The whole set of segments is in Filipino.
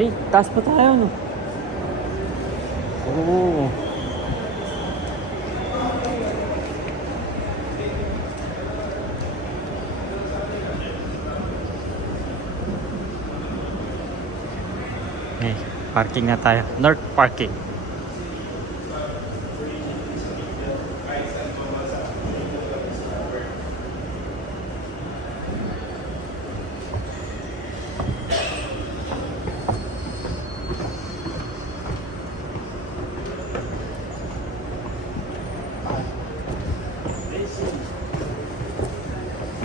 Eh, taas pa tayo, no? Oo. Eh, parking na tayo. North Parking.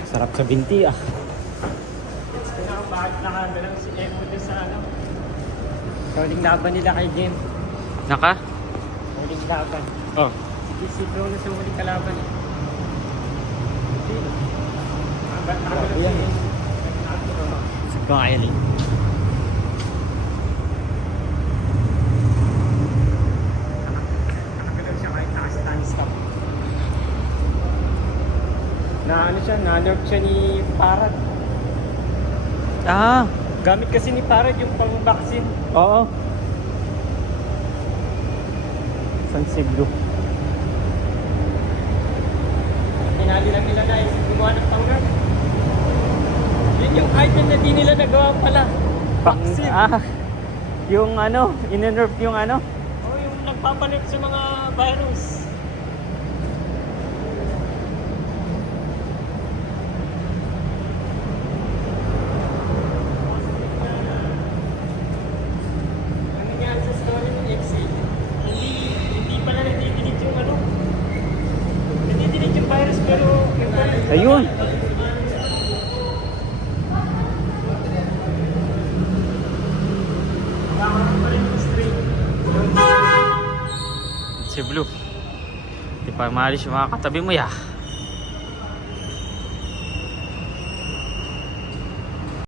Sarap sa binti ah. It's pinakabahag na kanda lang si Emo dyan sa ano. Huling laban nila kay Jem. Naka? Huling laban. Oh. Si Bro na sa huling kalaban eh. Grabe yan eh. Si Bailey. Nakagalaw siya kahit naka-stand-stop. Na ano siya, na-nerf siya ni Parad. Ah, gamit kasi ni Parad yung pang-vaccine. Oo. Sensiblo. Tinali lang nila guys, gumawa ng panggat. Yun yung item na di nila nagawa pala. Vaccine. Yung ano, in-nerf yung ano? Oo, yung nagpapalit sa mga virus. Ayun. Si Blue. Di pa maalis yung mga katabi mo ya.